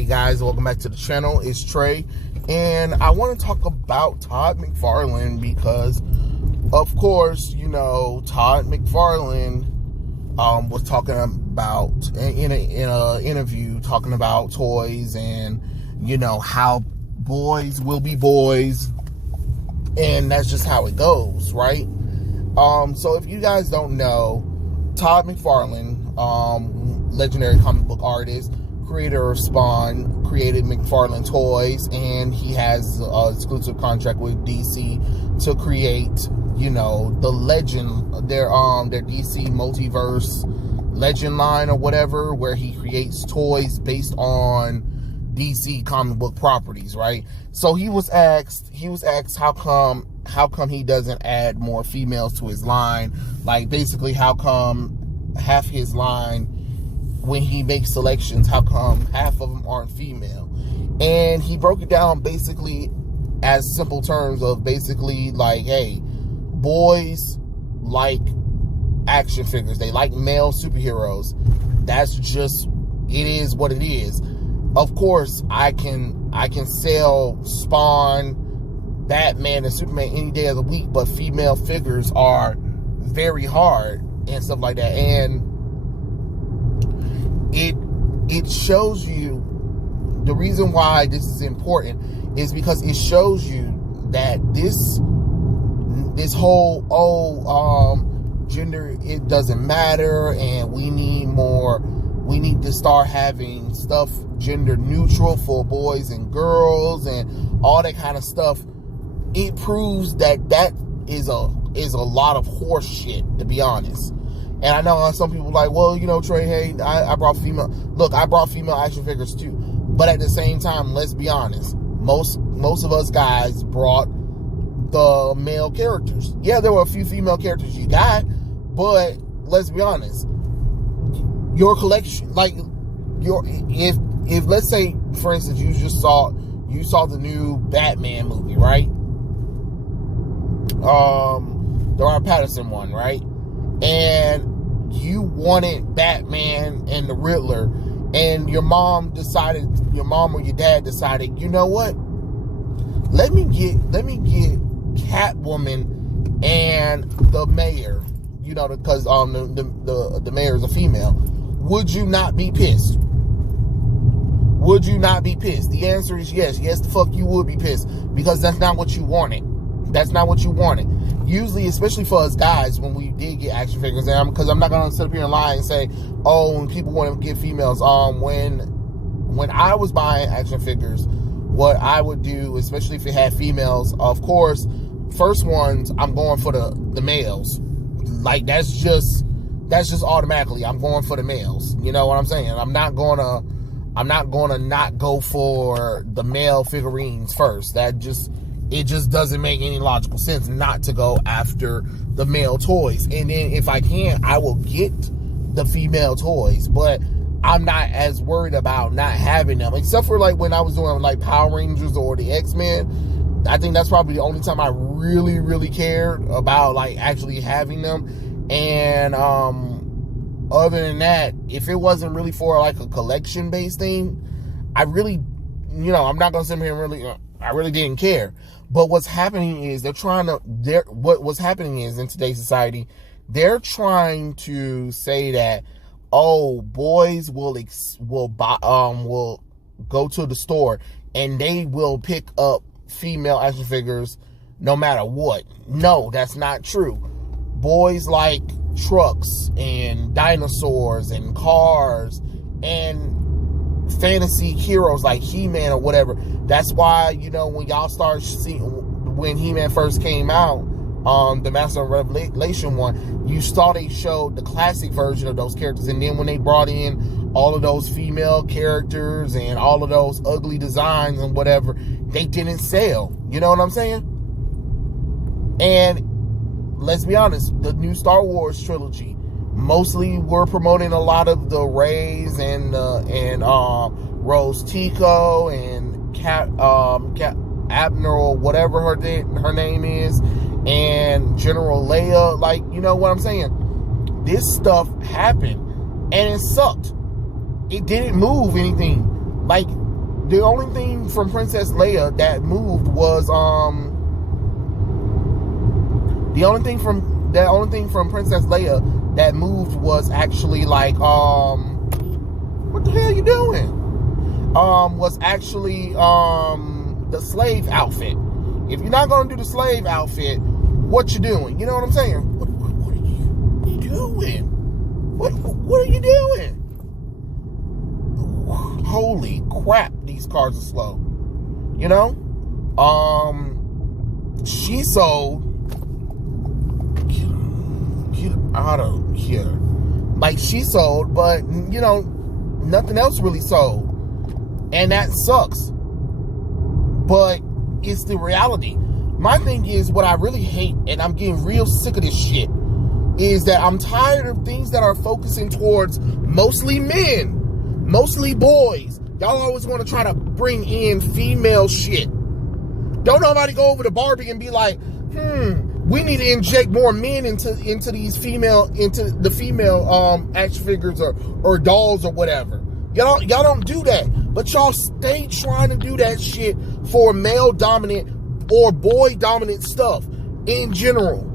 Hey guys, welcome back to the channel. It's Trey, and I want to talk about Todd McFarlane because, of course, you know, Todd McFarlane was talking about in a interview talking about toys and, you know, how boys will be boys, and that's just how it goes, right? So if you guys don't know, Todd McFarlane, legendary comic book artist, creator of Spawn, created McFarlane Toys, and he has an exclusive contract with DC to create, you know, the Legend, their DC Multiverse Legend line or whatever, where he creates toys based on DC comic book properties, right? So he was asked how come he doesn't add more females to his line? Like, basically, how come half his line, when he makes selections, how come half of them aren't female? And he broke it down basically as simple terms of basically like, hey, boys like action figures, they like male superheroes. That's just, it is what it is. Of course, I can sell Spawn, Batman, and Superman any day of the week, but female figures are very hard and stuff like that. And it shows you, the reason why this is important is because it shows you that this whole gender, it doesn't matter, and we need to start having stuff gender neutral for boys and girls and all that kind of stuff. It proves that is a lot of horse shit, to be honest. And I know some people like, well, you know, Trey, hey, I brought female. Look, I brought female action figures too. But at the same time, let's be honest. Most of us guys brought the male characters. Yeah, there were a few female characters you got, but let's be honest. Your collection, like if let's say, for instance, you saw the new Batman movie, right? The Robert Pattinson one, right? And you wanted Batman and the Riddler, and your mom or your dad decided, you know what? Let me get Catwoman and the mayor, you know, because the mayor is a female. Would you not be pissed? Would you not be pissed? The answer is yes. Yes, the fuck you would be pissed, because that's not what you wanted. That's not what you wanted. Usually, especially for us guys, when we did get action figures, because I'm not going to sit up here and lie and say, oh, when people want to get females, when I was buying action figures, what I would do, especially if it had females, of course, first ones, I'm going for the males. Like, that's just automatically, I'm going for the males. You know what I'm saying? I'm not gonna not go for the male figurines first. It just doesn't make any logical sense not to go after the male toys. And then if I can, I will get the female toys, but I'm not as worried about not having them, except for like when I was doing like Power Rangers or the X-Men. I think that's probably the only time I really, really cared about like actually having them. And other than that, if it wasn't really for like a collection based thing, I really, you know, I'm not gonna sit here and I really didn't care. But what's happening is what's happening is in today's society, they're trying to say that, oh, boys will go to the store and they will pick up female action figures no matter what. No, that's not true. Boys like trucks and dinosaurs and cars and fantasy heroes like He-Man or whatever. That's why, you know, when y'all start seeing, when He-Man first came out, the Master of Revelation one, you saw they showed the classic version of those characters, and then when they brought in all of those female characters and all of those ugly designs and whatever, they didn't sell. You know what I'm saying? And let's be honest, the new Star Wars trilogy, mostly we're promoting a lot of the Reys and Rose Tico and Abner or whatever her name is, and General Leia. Like, you know what I'm saying? This stuff happened and it sucked. It didn't move anything. Like, the only thing from Princess Leia that moved was the only thing from Princess Leia that moved was actually like what the hell are you doing? Was actually the slave outfit. If you're not gonna do the slave outfit, what you doing? You know what I'm saying? What are you doing? What are you doing? Holy crap, these cars are slow. You know? She sold. Get out of here. Like, she sold, but, you know, nothing else really sold. And that sucks. But it's the reality. My thing is, what I really hate, and I'm getting real sick of this shit, is that I'm tired of things that are focusing towards mostly men, mostly boys. Y'all always want to try to bring in female shit. Don't nobody go over to Barbie and be like, we need to inject more men into the female action figures or dolls or whatever. Y'all don't do that. But y'all stay trying to do that shit for male dominant or boy dominant stuff in general.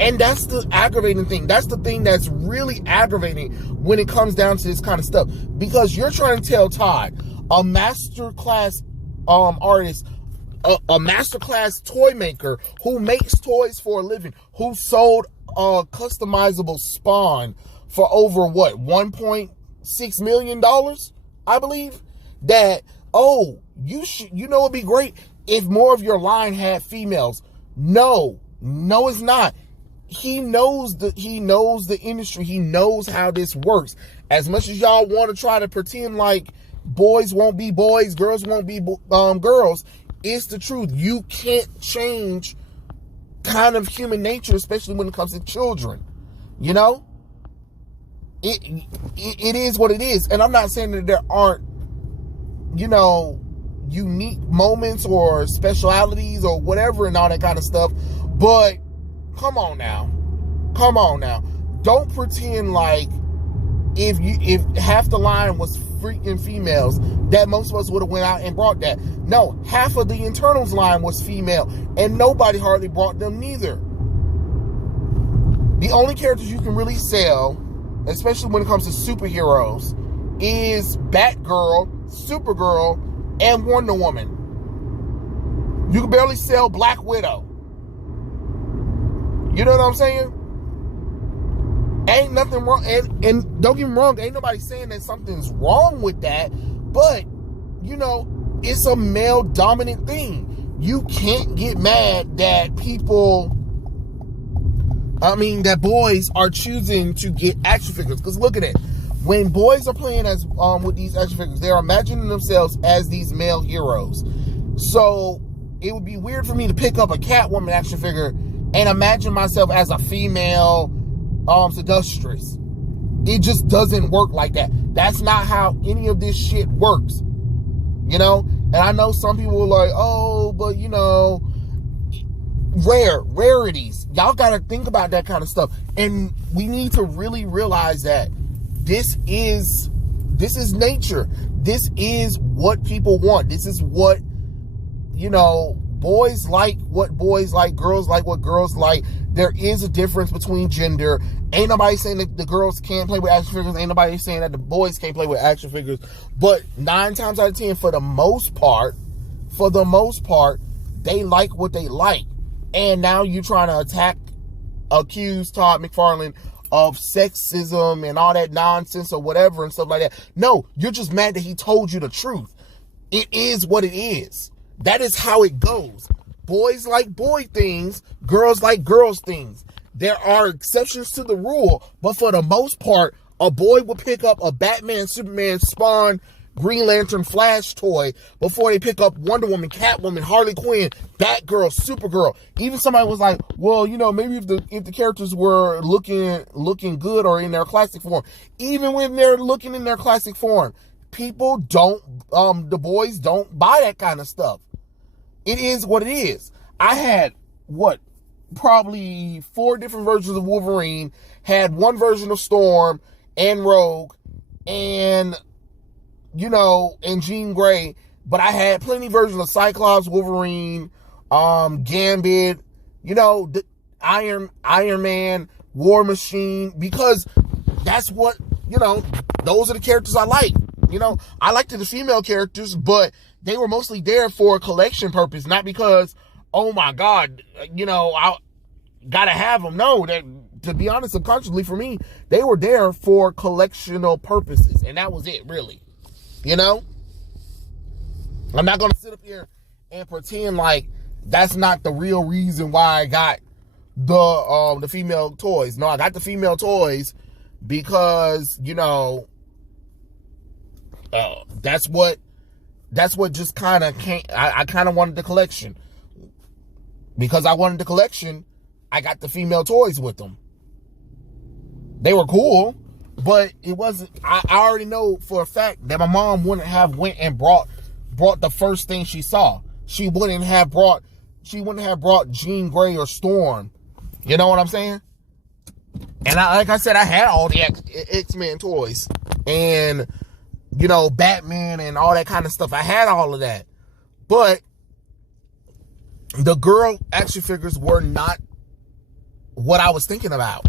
And that's the aggravating thing. That's the thing that's really aggravating when it comes down to this kind of stuff. Because you're trying to tell Todd, a masterclass artist, a masterclass toy maker who makes toys for a living, who sold a customizable Spawn for over what, $1.6 million, I believe, that, you know it'd be great if more of your line had females. No, it's not. He knows the industry. He knows how this works. As much as y'all want to try to pretend like boys won't be boys, girls won't be girls, it's the truth. You can't change kind of human nature, especially when it comes to children. You know? It is what it is. And I'm not saying that there aren't, you know, unique moments or specialities or whatever and all that kind of stuff. But come on now. Don't pretend like if half the line was freaking females, that most of us would have went out and brought that. No, half of the Internals line was female, and nobody hardly brought them neither. The only characters you can really sell, especially when it comes to superheroes, is Batgirl, Supergirl, and Wonder Woman. You can barely sell Black Widow. You know what I'm saying? Ain't nothing wrong, and don't get me wrong, ain't nobody saying that something's wrong with that, but, you know, it's a male dominant thing. You can't get mad that that boys are choosing to get action figures, because look at it. When boys are playing as with these action figures, they're imagining themselves as these male heroes. So it would be weird for me to pick up a Catwoman action figure and imagine myself as a female seductress. It just doesn't work like that. That's not how any of this shit works. You know? And I know some people are like, oh, but you know, rarities. Y'all gotta think about that kind of stuff. And we need to really realize that this is nature. This is what people want. This is what, you know, boys like what boys like, girls like what girls like. There is a difference between gender. Ain't nobody saying that the girls can't play with action figures. Ain't nobody saying that the boys can't play with action figures. But 9 times out of 10, for the most part, they like what they like. And now you're trying to accuse Todd McFarlane of sexism and all that nonsense or whatever and stuff like that. No, you're just mad that he told you the truth. It is what it is. That is how it goes. Boys like boy things, girls like girls things. There are exceptions to the rule, but for the most part, a boy will pick up a Batman, Superman, Spawn, Green Lantern, Flash toy before they pick up Wonder Woman, Catwoman, Harley Quinn, Batgirl, Supergirl. Even somebody was like, well, you know, maybe if the characters were looking good or in their classic form. Even when they're looking in their classic form, people don't, the boys don't buy that kind of stuff. It is what it is. I had, probably 4 different versions of Wolverine, had 1 version of Storm and Rogue, and, you know, and Jean Grey. But I had plenty versions of Cyclops, Wolverine, Gambit, the Iron Man, War Machine, because that's what, those are the characters I like. I liked the female characters, but they were mostly there for a collection purpose, not because, oh my God, I gotta have them. No, that, to be honest, subconsciously for me, they were there for collectional purposes, and that was it, really. I'm not gonna sit up here and pretend like that's not the real reason why I got the female toys. No, I got the female toys because that's what just kind of came. I kind of wanted the collection. Because I wanted the collection, I got the female toys with them. They were cool, but it wasn't. I already know for a fact that my mom wouldn't have went and brought the first thing she saw. She wouldn't have brought Jean Grey or Storm. You know what I'm saying? And like I said, I had all the X-Men toys and Batman and all that kind of stuff. I had all of that, but the girl action figures were not what I was thinking about.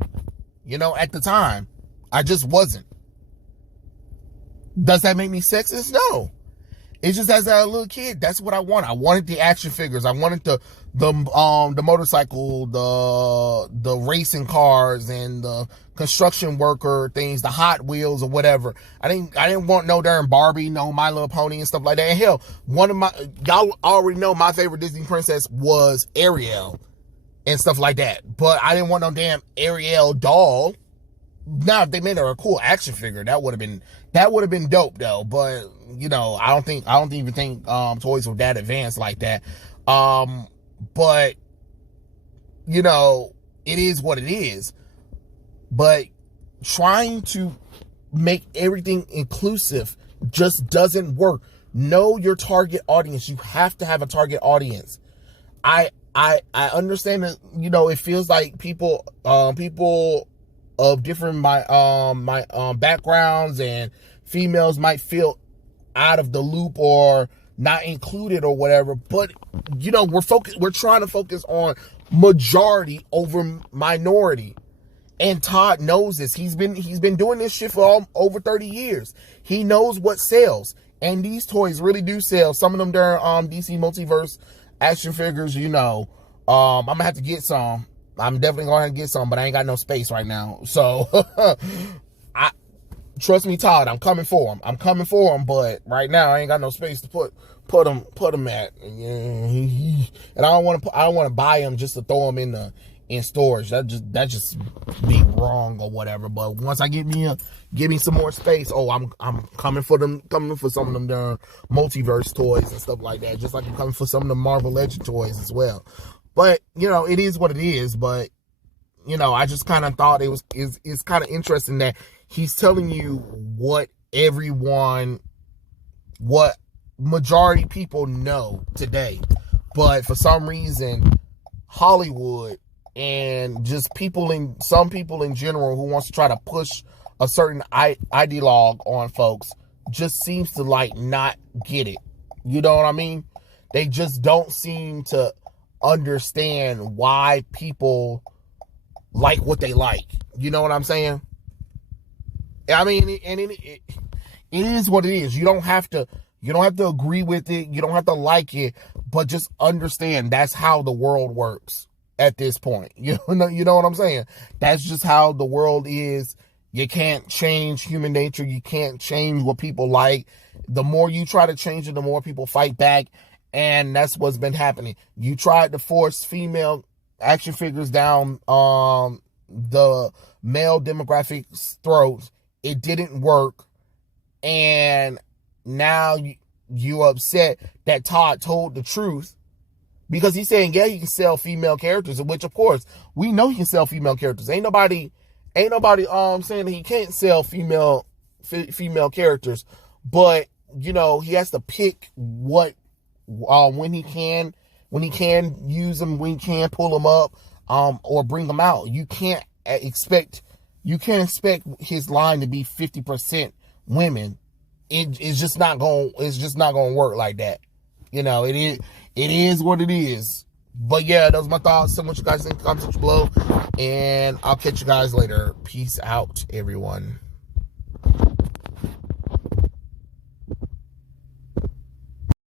At the time, I just wasn't. Does that make me sexist? No. It's just as a little kid, that's what I wanted. I wanted the action figures. I wanted the motorcycle, the racing cars, and the construction worker things, the Hot Wheels or whatever. I didn't want no darn Barbie, no My Little Pony and stuff like that. And hell, y'all already know my favorite Disney princess was Ariel and stuff like that. But I didn't want no damn Ariel doll. Now, if they made her a cool action figure, that would have been dope though. But I don't even think toys were that advanced like that. But it is what it is. But trying to make everything inclusive just doesn't work. Know your target audience. You have to have a target audience. I understand that it feels like people of different backgrounds and females might feel out of the loop or not included or whatever, but we're trying to focus on majority over minority. And Todd knows this. He's been doing this shit for over 30 years. He knows what sells, and these toys really do sell. Some of them during DC Multiverse action figures, I'm gonna have to get some. I'm definitely going to get some, but I ain't got no space right now. So, trust me, Todd, I'm coming for him. But right now, I ain't got no space to put them at. And I don't want to buy them just to throw them in storage. That just be wrong or whatever. But once I give me some more space, I'm coming for some of them darn multiverse toys and stuff like that. Just like I'm coming for some of the Marvel Legend toys as well. But, it is what it is. But, I just kind of thought it's kind of interesting that he's telling you what majority people know today. But for some reason, Hollywood and just some people in general who wants to try to push a certain ideologue on folks just seems to not get it. You know what I mean? They just don't seem to understand why people like what they like. You know what I'm saying? I mean, and it is what it is. You don't have to agree with it. You don't have to like it, but just understand that's how the world works at this point. You know what I'm saying? That's just how the world is. You can't change human nature. You can't change what people like. The more you try to change it, the more people fight back. And that's what's been happening. You tried to force female action figures down the male demographics' throats. It didn't work. And now you're upset that Todd told the truth. Because he's saying, yeah, he can sell female characters, which of course we know he can sell female characters. Ain't nobody saying that he can't sell female characters. But he has to pick when he can use them, when he can pull them up, or bring them out. You can't expect his line to be 50% women it's just not going to work like that. You know, it is what it is. But yeah, those are my thoughts. Tell me what you guys think in the comments below, and I'll catch you guys later. Peace out, everyone.